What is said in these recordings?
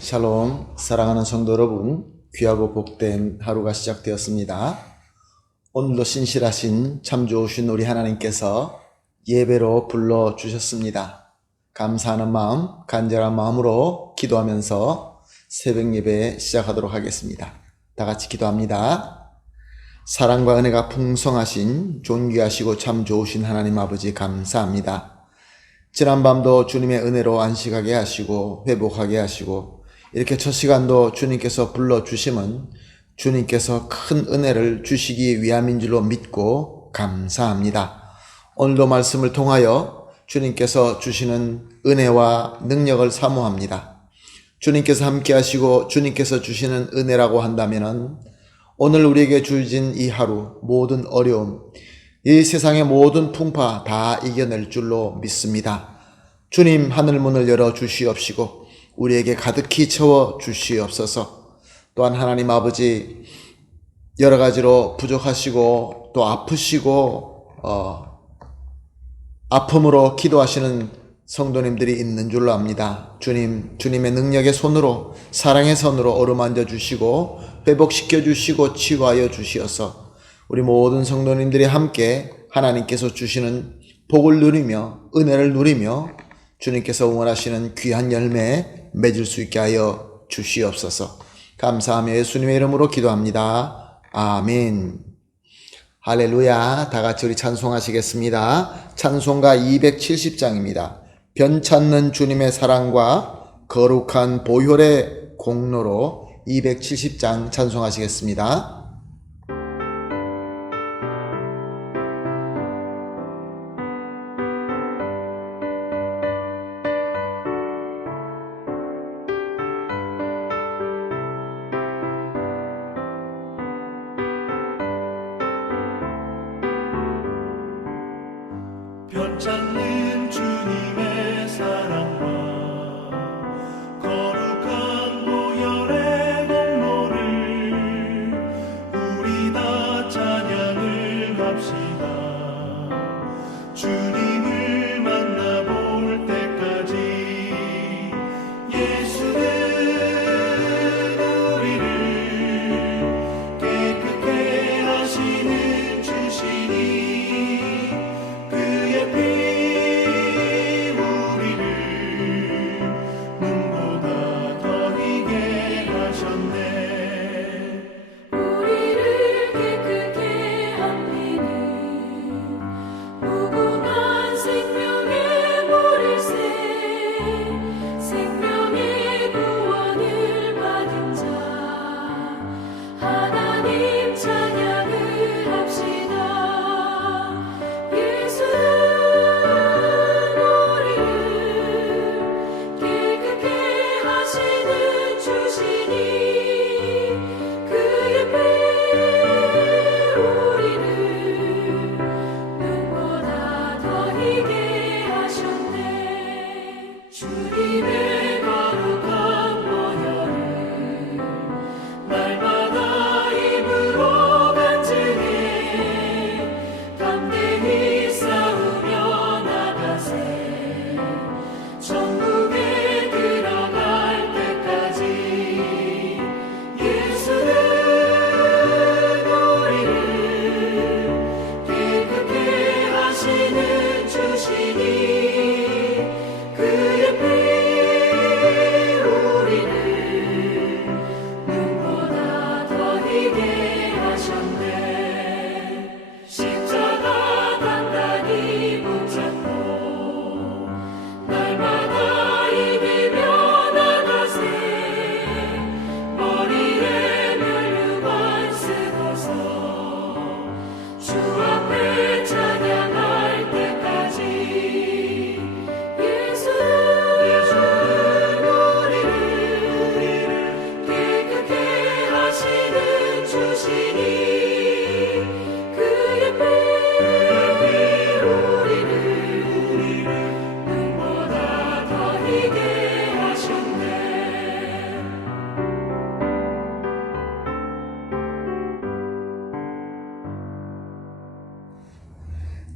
샬롬, 사랑하는 성도 여러분, 귀하고 복된 하루가 시작되었습니다. 오늘도 신실하신 참 좋으신 우리 하나님께서 예배로 불러주셨습니다. 감사하는 마음, 간절한 마음으로 기도하면서 새벽 예배 시작하도록 하겠습니다. 다 같이 기도합니다. 사랑과 은혜가 풍성하신 존귀하시고 참 좋으신 하나님 아버지 감사합니다. 지난밤도 주님의 은혜로 안식하게 하시고 회복하게 하시고 이렇게 첫 시간도 주님께서 불러주심은 주님께서 큰 은혜를 주시기 위함인 줄로 믿고 감사합니다. 오늘도 말씀을 통하여 주님께서 주시는 은혜와 능력을 사모합니다. 주님께서 함께 하시고 주님께서 주시는 은혜라고 한다면 오늘 우리에게 주어진 이 하루 모든 어려움, 이 세상의 모든 풍파 다 이겨낼 줄로 믿습니다. 주님 하늘문을 열어 주시옵시고 우리에게 가득히 채워 주시옵소서. 또한 하나님 아버지 여러 가지로 부족하시고 또 아프시고 아픔으로 기도하시는 성도님들이 있는 줄로 압니다. 주님의 능력의 손으로 사랑의 손으로 어루만져 주시고 회복시켜 주시고 치유하여 주시어서 우리 모든 성도님들이 함께 하나님께서 주시는 복을 누리며 은혜를 누리며 주님께서 응원하시는 귀한 열매 맺을 수 있게 하여 주시옵소서. 감사하며 예수님의 이름으로 기도합니다. 아멘. 할렐루야. 다 같이 우리 찬송하시겠습니다. 찬송가 270장입니다. 변찮는 주님의 사랑과 거룩한 보혈의 공로로 270장 찬송하시겠습니다. 변찮는 주님의 사랑과 거룩한 보혈의 공로를 우리 다 찬양을 합시다. 주님을 만나볼 때까지 예수는 우리를 깨끗게 하시는 주시니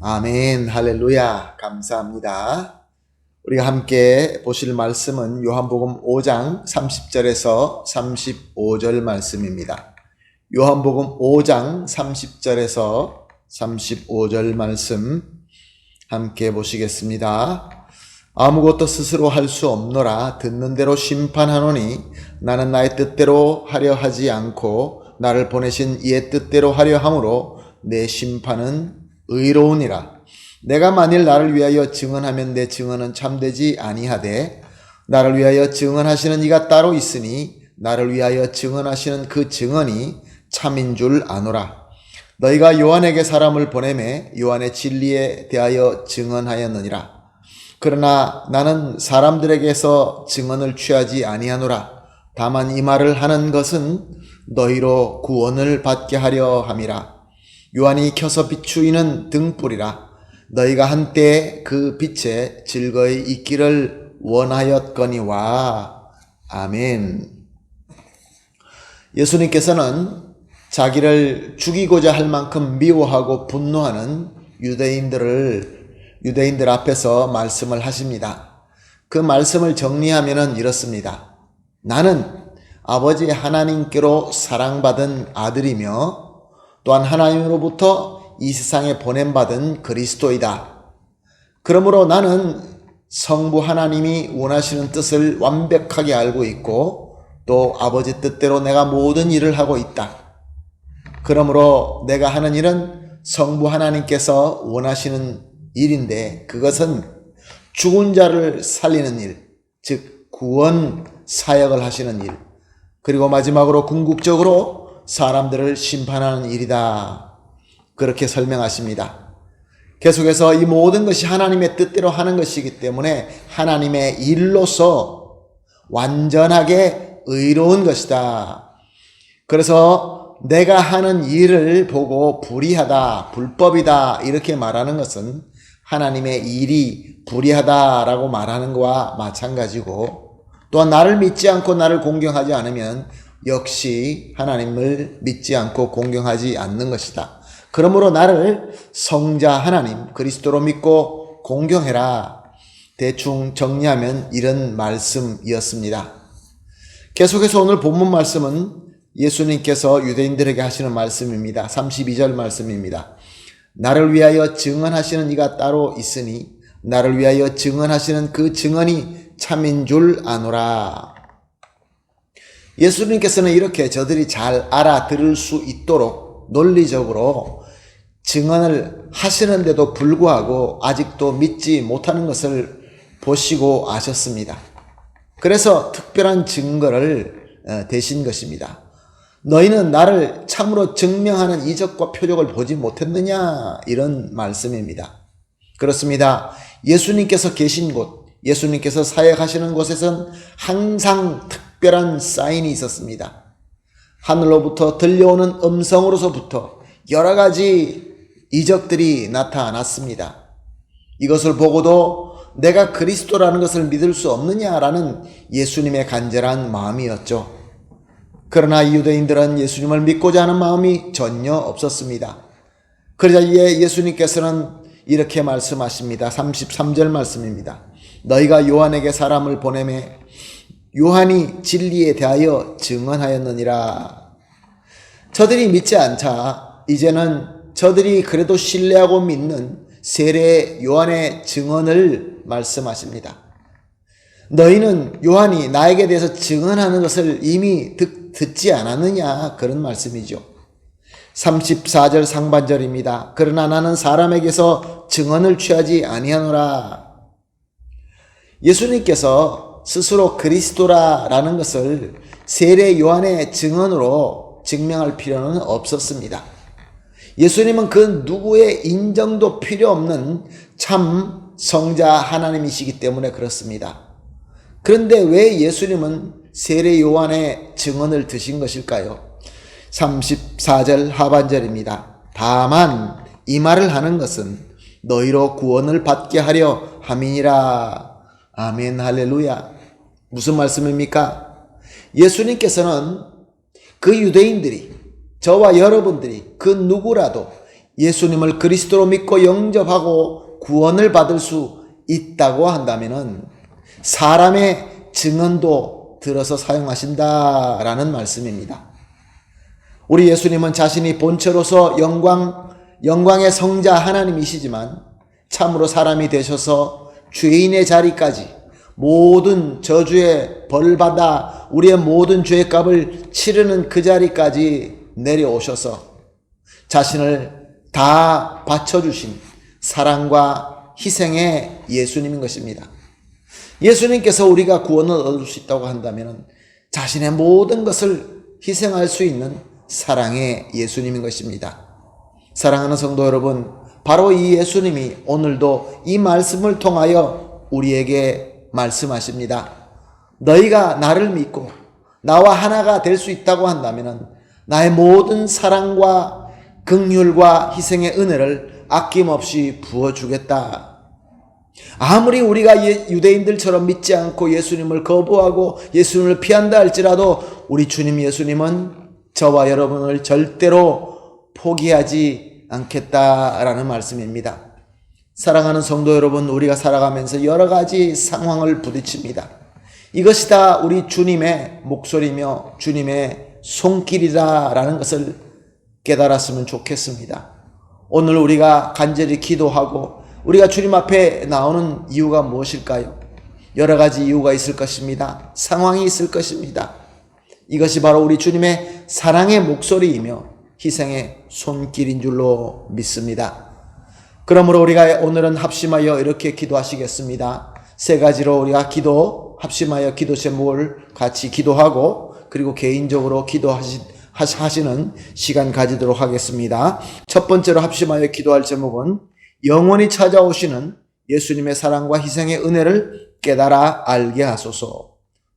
아멘. 할렐루야. 감사합니다. 우리가 함께 보실 말씀은 요한복음 5장 30절에서 35절 말씀입니다. 요한복음 5장 30절에서 35절 말씀 함께 보시겠습니다. 아무것도 스스로 할 수 없노라. 듣는 대로 심판하노니 나는 나의 뜻대로 하려 하지 않고 나를 보내신 이의 뜻대로 하려 함으로 내 심판은 의로우니라. 내가 만일 나를 위하여 증언하면 내 증언은 참되지 아니하되 나를 위하여 증언하시는 이가 따로 있으니 나를 위하여 증언하시는 그 증언이 참인 줄 아노라. 너희가 요한에게 사람을 보내매 요한의 진리에 대하여 증언하였느니라. 그러나 나는 사람들에게서 증언을 취하지 아니하노라. 다만 이 말을 하는 것은 너희로 구원을 받게 하려 함이라. 요한이 켜서 비추이는 등불이라. 너희가 한때 그 빛에 즐거이 있기를 원하였거니와. 아멘. 예수님께서는 자기를 죽이고자 할 만큼 미워하고 분노하는 유대인들 앞에서 말씀을 하십니다. 그 말씀을 정리하면 이렇습니다. 나는 아버지 하나님께로 사랑받은 아들이며 또한 하나님으로부터 이 세상에 보냄받은 그리스도이다. 그러므로 나는 성부 하나님이 원하시는 뜻을 완벽하게 알고 있고 또 아버지 뜻대로 내가 모든 일을 하고 있다. 그러므로 내가 하는 일은 성부 하나님께서 원하시는 일인데 그것은 죽은 자를 살리는 일, 즉 구원 사역을 하시는 일, 그리고 마지막으로 궁극적으로 사람들을 심판하는 일이다. 그렇게 설명하십니다. 계속해서 이 모든 것이 하나님의 뜻대로 하는 것이기 때문에 하나님의 일로서 완전하게 의로운 것이다. 그래서 내가 하는 일을 보고 불의하다, 불법이다 이렇게 말하는 것은 하나님의 일이 불의하다라고 말하는 것과 마찬가지고 또한 나를 믿지 않고 나를 공경하지 않으면 역시 하나님을 믿지 않고 공경하지 않는 것이다. 그러므로 나를 성자 하나님 그리스도로 믿고 공경해라. 대충 정리하면 이런 말씀이었습니다. 계속해서 오늘 본문 말씀은 예수님께서 유대인들에게 하시는 말씀입니다. 32절 말씀입니다. 나를 위하여 증언하시는 이가 따로 있으니 나를 위하여 증언하시는 그 증언이 참인 줄 아노라. 예수님께서는 이렇게 저들이 잘 알아들을 수 있도록 논리적으로 증언을 하시는데도 불구하고 아직도 믿지 못하는 것을 보시고 아셨습니다. 그래서 특별한 증거를 대신 것입니다. 너희는 나를 참으로 증명하는 이적과 표적을 보지 못했느냐? 이런 말씀입니다. 그렇습니다. 예수님께서 계신 곳, 예수님께서 사역하시는 곳에선 항상 특별한 사인이 있었습니다. 하늘로부터 들려오는 음성으로서부터 여러 가지 이적들이 나타났습니다. 이것을 보고도 내가 그리스도라는 것을 믿을 수 없느냐라는 예수님의 간절한 마음이었죠. 그러나 이 유대인들은 예수님을 믿고자 하는 마음이 전혀 없었습니다. 그러자 예수님께서는 이렇게 말씀하십니다. 33절 말씀입니다. 너희가 요한에게 사람을 보내매 요한이 진리에 대하여 증언하였느니라. 저들이 믿지 않자 이제는 저들이 그래도 신뢰하고 믿는 세례 요한의 증언을 말씀하십니다. 너희는 요한이 나에게 대해서 증언하는 것을 이미 듣지 않았느냐? 그런 말씀이죠. 34절 상반절입니다. 그러나 나는 사람에게서 증언을 취하지 아니하노라. 예수님께서 스스로 그리스도라는 것을 세례 요한의 증언으로 증명할 필요는 없었습니다. 예수님은 그 누구의 인정도 필요 없는 참 성자 하나님이시기 때문에 그렇습니다. 그런데 왜 예수님은 세례 요한의 증언을 드신 것일까요? 34절 하반절입니다. 다만 이 말을 하는 것은 너희로 구원을 받게 하려 함이니라. 아멘 할렐루야. 무슨 말씀입니까? 예수님께서는 그 유대인들이 저와 여러분들이 그 누구라도 예수님을 그리스도로 믿고 영접하고 구원을 받을 수 있다고 한다면은 사람의 증언도 들어서 사용하신다라는 말씀입니다. 우리 예수님은 자신이 본체로서 영광의 성자 하나님이시지만 참으로 사람이 되셔서 죄인의 자리까지 모든 저주의 벌받아 우리의 모든 죄값을 치르는 그 자리까지 내려오셔서 자신을 다 바쳐주신 사랑과 희생의 예수님인 것입니다. 예수님께서 우리가 구원을 얻을 수 있다고 한다면 자신의 모든 것을 희생할 수 있는 사랑의 예수님인 것입니다. 사랑하는 성도 여러분, 바로 이 예수님이 오늘도 이 말씀을 통하여 우리에게 말씀하십니다. 너희가 나를 믿고 나와 하나가 될 수 있다고 한다면 나의 모든 사랑과 긍휼과 희생의 은혜를 아낌없이 부어주겠다. 아무리 우리가 유대인들처럼 믿지 않고 예수님을 거부하고 예수님을 피한다 할지라도 우리 주님 예수님은 저와 여러분을 절대로 포기하지 않겠다라는 말씀입니다. 사랑하는 성도 여러분, 우리가 살아가면서 여러 가지 상황을 부딪힙니다. 이것이 다 우리 주님의 목소리며 주님의 손길이다라는 것을 깨달았으면 좋겠습니다. 오늘 우리가 간절히 기도하고 우리가 주님 앞에 나오는 이유가 무엇일까요? 여러 가지 이유가 있을 것입니다. 상황이 있을 것입니다. 이것이 바로 우리 주님의 사랑의 목소리이며 희생의 손길인 줄로 믿습니다. 그러므로 우리가 오늘은 합심하여 이렇게 기도하시겠습니다. 세 가지로 우리가 합심하여 기도 제목을 같이 기도하고 그리고 개인적으로 기도하시는 시간 가지도록 하겠습니다. 첫 번째로 합심하여 기도할 제목은 영원히 찾아오시는 예수님의 사랑과 희생의 은혜를 깨달아 알게 하소서.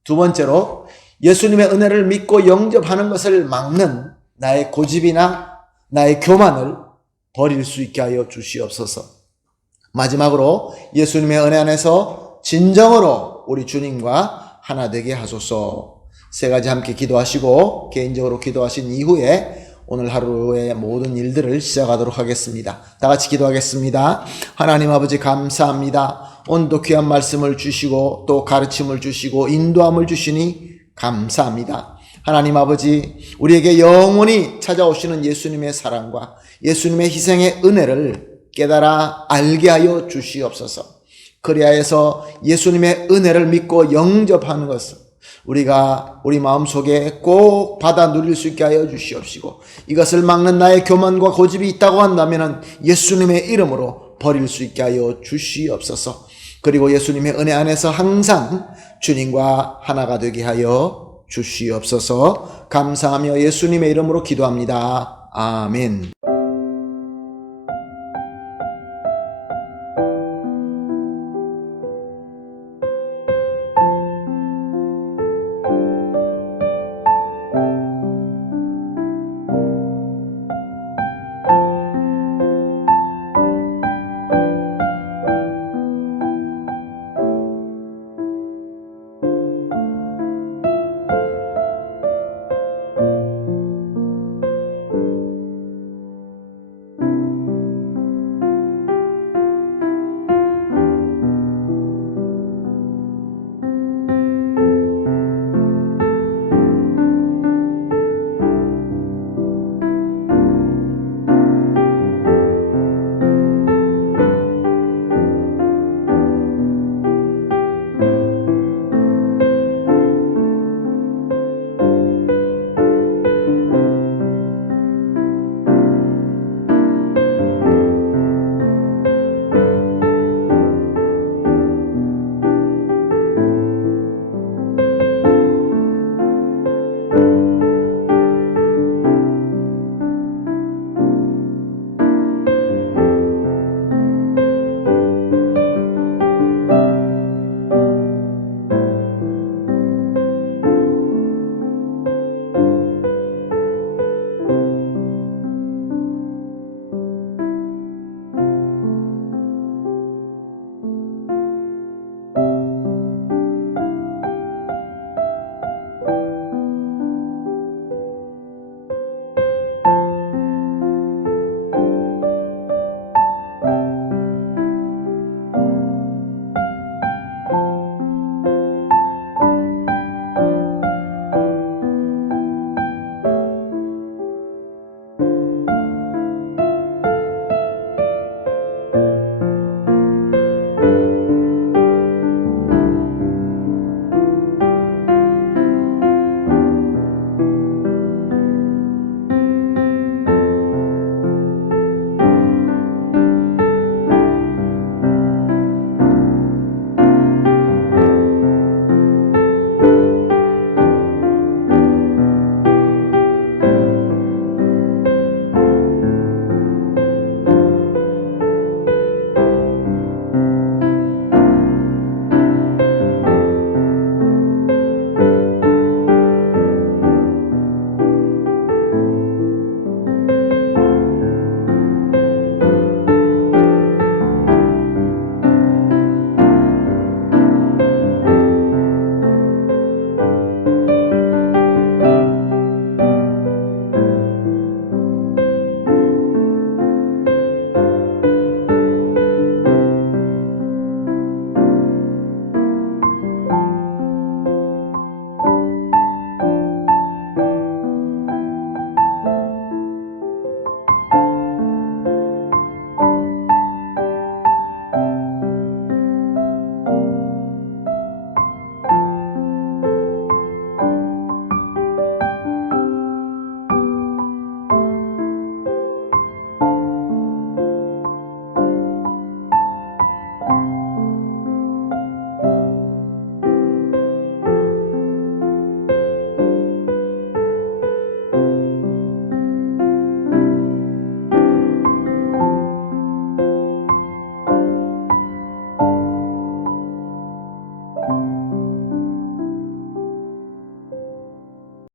두 번째로 예수님의 은혜를 믿고 영접하는 것을 막는 나의 고집이나 나의 교만을 버릴 수 있게 하여 주시옵소서. 마지막으로 예수님의 은혜 안에서 진정으로 우리 주님과 하나 되게 하소서. 세 가지 함께 기도하시고 개인적으로 기도하신 이후에 오늘 하루의 모든 일들을 시작하도록 하겠습니다. 다 같이 기도하겠습니다. 하나님 아버지 감사합니다. 오늘도 귀한 말씀을 주시고 또 가르침을 주시고 인도함을 주시니 감사합니다. 하나님 아버지, 우리에게 영원히 찾아오시는 예수님의 사랑과 예수님의 희생의 은혜를 깨달아 알게 하여 주시옵소서. 그리하여서 예수님의 은혜를 믿고 영접하는 것을 우리가 우리 마음속에 꼭 받아 누릴 수 있게 하여 주시옵시고 이것을 막는 나의 교만과 고집이 있다고 한다면 예수님의 이름으로 버릴 수 있게 하여 주시옵소서. 그리고 예수님의 은혜 안에서 항상 주님과 하나가 되게 하여 주시옵소서. 감사하며 예수님의 이름으로 기도합니다. 아멘.